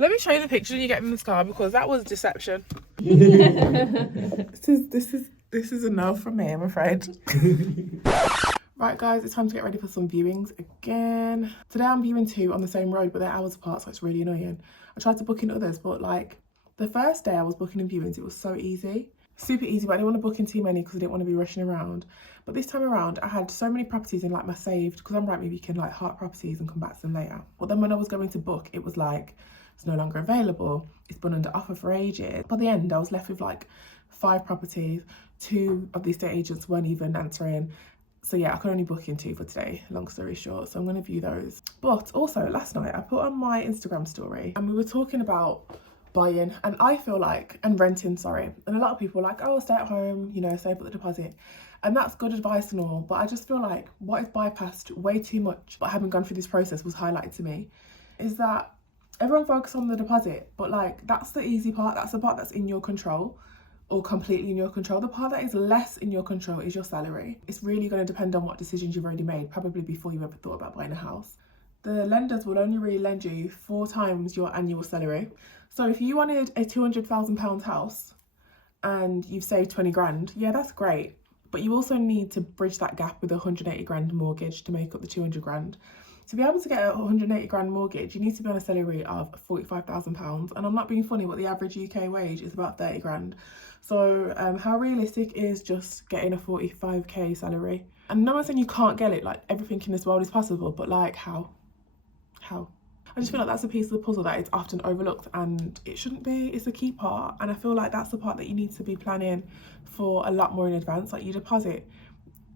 Let me show you the picture you get in this car because that was deception. This is a no from me, I'm afraid. Right guys, it's time to get ready for some viewings again. Today I'm viewing 2 on the same road, but they're hours apart, so it's really annoying. I tried to book in others, but like the first day I was booking in viewings, it was so easy. Super easy, but I didn't want to book in too many because I didn't want to be rushing around. But this time around, I had so many properties in like my saved, because I'm right, maybe you can like heart properties and come back to them later. But then when I was going to book, it was like, it's no longer available. It's been under offer for ages. By the end, I was left with like 5 properties. 2 of the estate agents weren't even answering. So yeah, I could only book in 2 for today, long story short. So I'm gonna view those. But also last night I put on my Instagram story and we were talking about buying and I feel like, and renting, sorry. And a lot of people are like, oh, stay at home, you know, save up the deposit. And that's good advice and all, but I just feel like what is bypassed way too much, but having gone through this process was highlighted to me, is that everyone focus on the deposit, but like that's the easy part, that's the part that's in your control or completely in your control. The part that is less in your control is your salary. It's really going to depend on what decisions you've already made, probably before you ever thought about buying a house. The lenders will only really lend you 4 times your annual salary. So if you wanted a £200,000 house and you've saved 20 grand, yeah, that's great. But you also need to bridge that gap with a 180 grand mortgage to make up the 200 grand. To be able to get a 180 grand mortgage, you need to be on a salary of £45,000. And I'm not being funny, but the average UK wage is about 30 grand. So how realistic is just getting a 45k salary? And no one's saying you can't get it, like everything in this world is possible, but like how? I just feel like that's a piece of the puzzle that is often overlooked and it shouldn't be. It's a key part. And I feel like that's the part that you need to be planning for a lot more in advance. Like your deposit,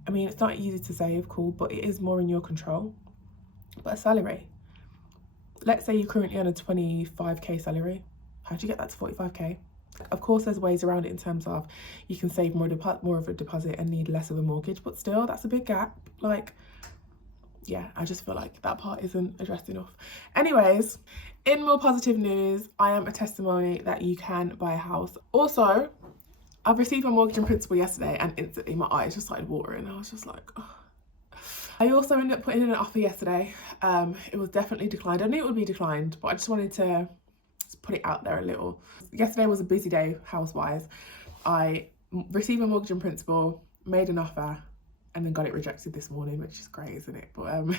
I mean, it's not easy to save, cool, but it is more in your control. But a salary, let's say you're currently on a 25k salary, how do you get that to 45k? Of course there's ways around it in terms of you can save more of a deposit and need less of a mortgage, but still that's a big gap. Like, yeah, I just feel like that part isn't addressed enough. Anyways, in more positive news, I am a testimony that you can buy a house. Also, I've received my mortgage in principle yesterday and instantly my eyes just started watering. I was just like, oh. I also ended up putting in an offer yesterday. It was definitely declined. I knew it would be declined, but I just wanted to put it out there a little. Yesterday was a busy day house-wise. I received a mortgage in principle, made an offer, and then got it rejected this morning, which is great, isn't it? But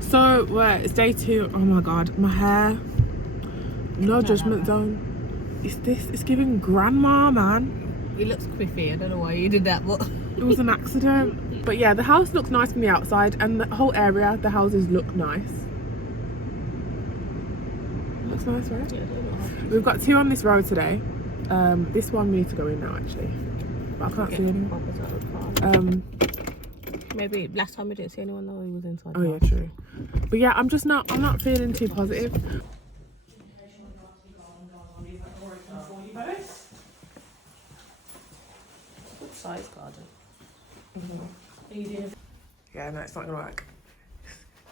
so it's day 2. Oh my god, my hair. No judgment zone. It's giving grandma, man. It looks quiffy. I don't know why you did that, but it was an accident. But yeah, the house looks nice from the outside and the whole area, the houses look nice. Looks nice, right? Yeah, we've got 2 on this road today. This one we need to go in now actually, but I can't see anyone. Maybe last time we didn't see anyone though, he was inside. Oh yeah, true. But yeah, I'm not feeling too positive. Size garden. Yeah, no, it's not gonna work.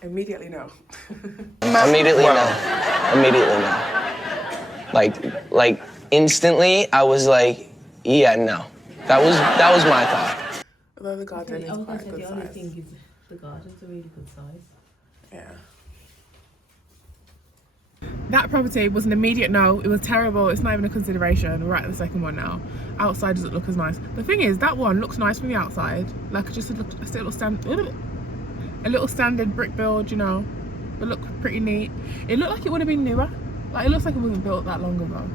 Immediately no. Immediately no. Immediately no. Like instantly, I was like, yeah, no. That was my thought. Although the garden is quite a good size. The only thing is the garden's a really good size. Yeah. That property was an immediate no. It was terrible. It's not even a consideration. We're at the second one now. Outside doesn't look as nice. The thing is, that one looks nice from the outside. Like just a little standard brick build, you know. It looked pretty neat. It looked like it would have been newer. Like it looks like it wasn't built that long ago.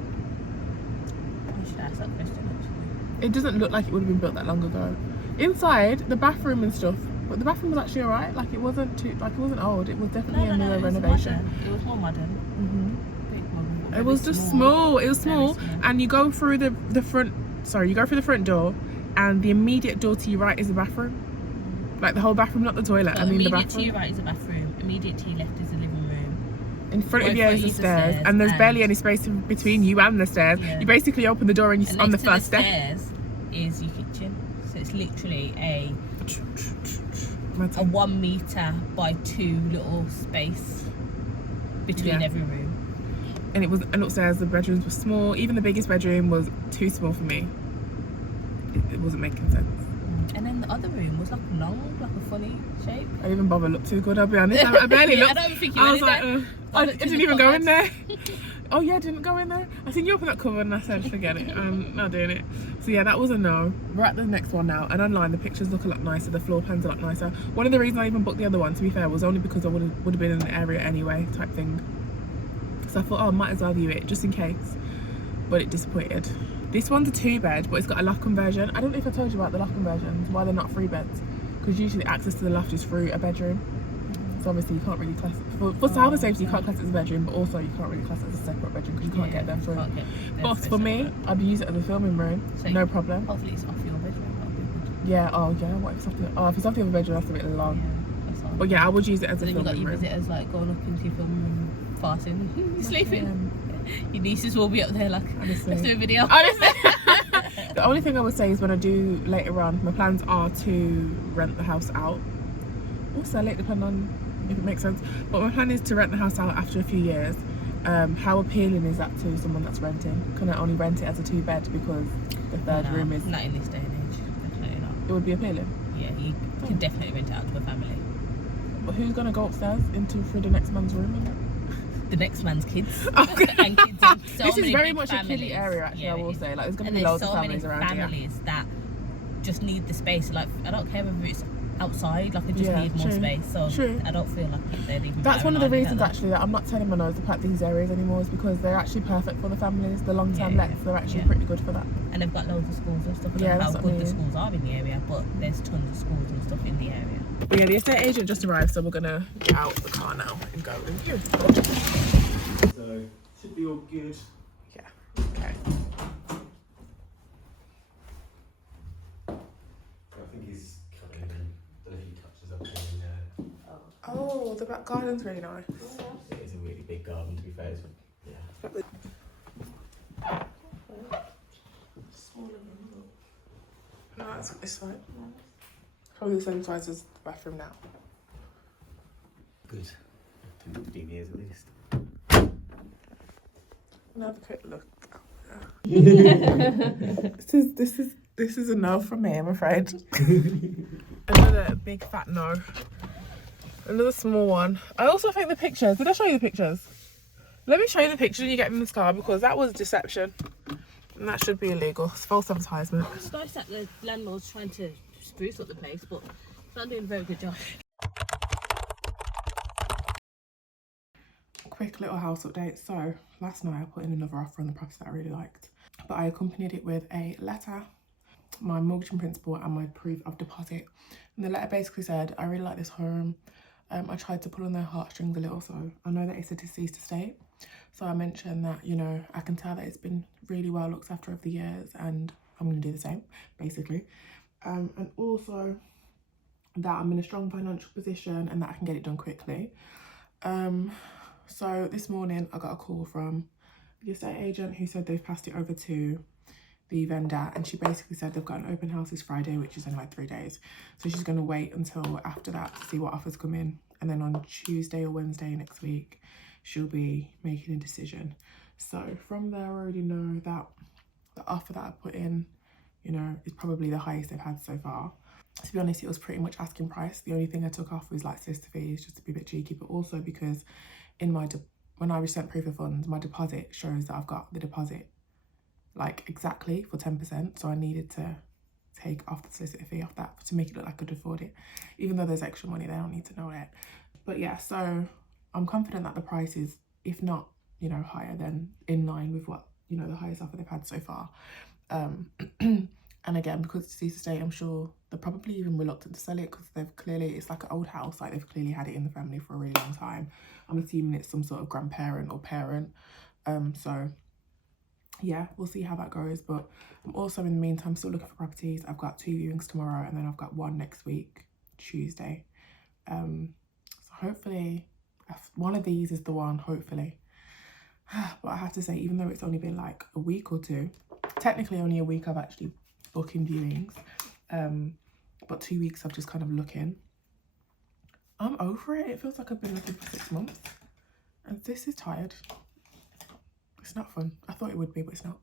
I should ask that question actually. It doesn't look like it would have been built that long ago. Inside, the bathroom and stuff. But the bathroom was actually alright. Like it wasn't old. It was definitely a newer renovation. It was more modern. It was just small. It was small, and you go through the front. Sorry, you go through the front door, and the immediate door to your right is the bathroom. Like the whole bathroom, not the toilet. So I mean the bathroom. Immediate to your right is the bathroom. Immediate to your left is the living room. In front of you is the stairs, and there's barely any space in between you and the stairs. Yeah. You basically open the door and you're on the first step. Stairs is your kitchen, so it's literally a 1 meter by 2 little space between every room. And upstairs the bedrooms were small. Even the biggest bedroom was too small for me. It wasn't making sense. And then the other room was like long, like a funny shape. I didn't even bother look too good, I'll be honest. I barely looked. I don't think you I went was in like, there. I didn't even go in there. Oh yeah, I didn't go in there. I seen you open that cupboard and I said, forget it, I'm not doing it. So yeah, that was a no. We're at the next one now, and online the pictures look a lot nicer, the floor plans are a lot nicer. One of the reasons I even booked the other one, to be fair, was only because I would have been in the area anyway, type thing. So I thought, oh, I might as well view it, just in case. But it disappointed. This one's a 2-bed, but it's got a loft conversion. I don't know if I told you about the loft conversions, why they're not 3 beds. Because usually access to the loft is through a bedroom. So obviously you can't really class it. For salvage safety, you can't class it as a bedroom, but also you can't really class it as a separate bedroom because you can't get them through. But for me, I'd use it as a filming room, So no problem. Hopefully it's off your bedroom. That'll be good. Yeah, oh yeah, what if it's off the, oh, if it's off the other bedroom, that's a bit long. Yeah, that's all. But yeah, I would use it as a So then you got filming your room. visitors like going up into your film room, farting, sleeping. Your nieces will be up there like, Honestly. let's do a video. Honestly. The only thing I would say is when I do later on, my plans are to rent the house out or sell it, depending on if it makes sense. But my plan is to rent the house out after a few years. How appealing is that to someone that's renting? Can I only rent it as a 2-bed because the third room is... Not in this day and age, definitely not. It would be appealing. Yeah, you can definitely rent it out to a family. But who's going to go upstairs through the next man's room? The next man's kids. Okay. And kids in so This is many very big much families. a kiddie area, actually, Yeah, I it will is. say. Like, there's going to And be there's loads of so families many around here. families that just need the space. Like, I don't care whether it's outside, like, they just Yeah, need more true. space. So True. I don't feel like they're even That's one of the better reasons than actually that I'm not telling my nose about these areas anymore, is because they're actually perfect for the families, the long-term Yeah, lets, they're actually yeah. pretty good for that. And they've got loads of schools and stuff. I don't Yeah, know how that's what I good the mean. schools are in the area, but there's tons of schools and stuff in the area. But yeah, the estate agent just arrived, so we're gonna get out the car now and go review. So should be all good. Yeah, okay. I think he's coming in. Don't know if he touches up in there. Oh, the back garden's really nice. It is a really big garden, to be fair. Yeah. No, it's fine. Probably the same size as the bathroom now. Good. 10 to 15 years at least. Another quick look. This is a no from me, I'm afraid. Another big fat no. Another small one. I also think the pictures. Did I show you the pictures? Let me show you the picture you get in this car, because that was deception. And that should be illegal. It's false advertisement. It's nice that the landlord's trying to spruce up the place, but it's not doing a very good job. Quick little house update. So last night I put in another offer on the property that I really liked, but I accompanied it with a letter, my mortgage in principle and my proof of deposit. And the letter basically said, I really like this home. I tried to pull on their heartstrings a little, so I know that it's a deceased estate. So I mentioned that, you know, I can tell that it's been really well looked after over the years, and I'm going to do the same, basically. And also that I'm in a strong financial position and that I can get it done quickly. So this morning I got a call from the estate agent who said they've passed it over to the vendor, and she basically said they've got an open house this Friday, which is in like 3 days. So she's going to wait until after that to see what offers come in, and then on Tuesday or Wednesday next week she'll be making a decision. So from there I already know that the offer that I put in, you know, is probably the highest they've had so far. To be honest, it was pretty much asking price. The only thing I took off was like solicitor fees, just to be a bit cheeky, but also because in my when I sent proof of funds, my deposit shows that I've got the deposit like exactly for 10%, so I needed to take off the solicitor fee off that to make it look like I could afford it. Even though there's extra money, they don't need to know that. But yeah, so I'm confident that the price is, if not, you know, higher, than in line with what, you know, the highest offer they've had so far. And again, because it's a deceased estate, I'm sure they're probably even reluctant to sell it, because they've clearly, it's like an old house, like they've clearly had it in the family for a really long time. I'm assuming it's some sort of grandparent or parent. So yeah, we'll see how that goes. But I'm also in the meantime still looking for properties. I've got 2 viewings tomorrow, and then I've got 1 next week, Tuesday. So hopefully one of these is the one, hopefully. But I have to say, even though it's only been like a week or 2, technically only a week I've actually booking viewings, but 2 weeks of just kind of looking, I'm over it. It feels like I've been looking for 6 months, and this is tired. It's not fun. I thought it would be, but it's not.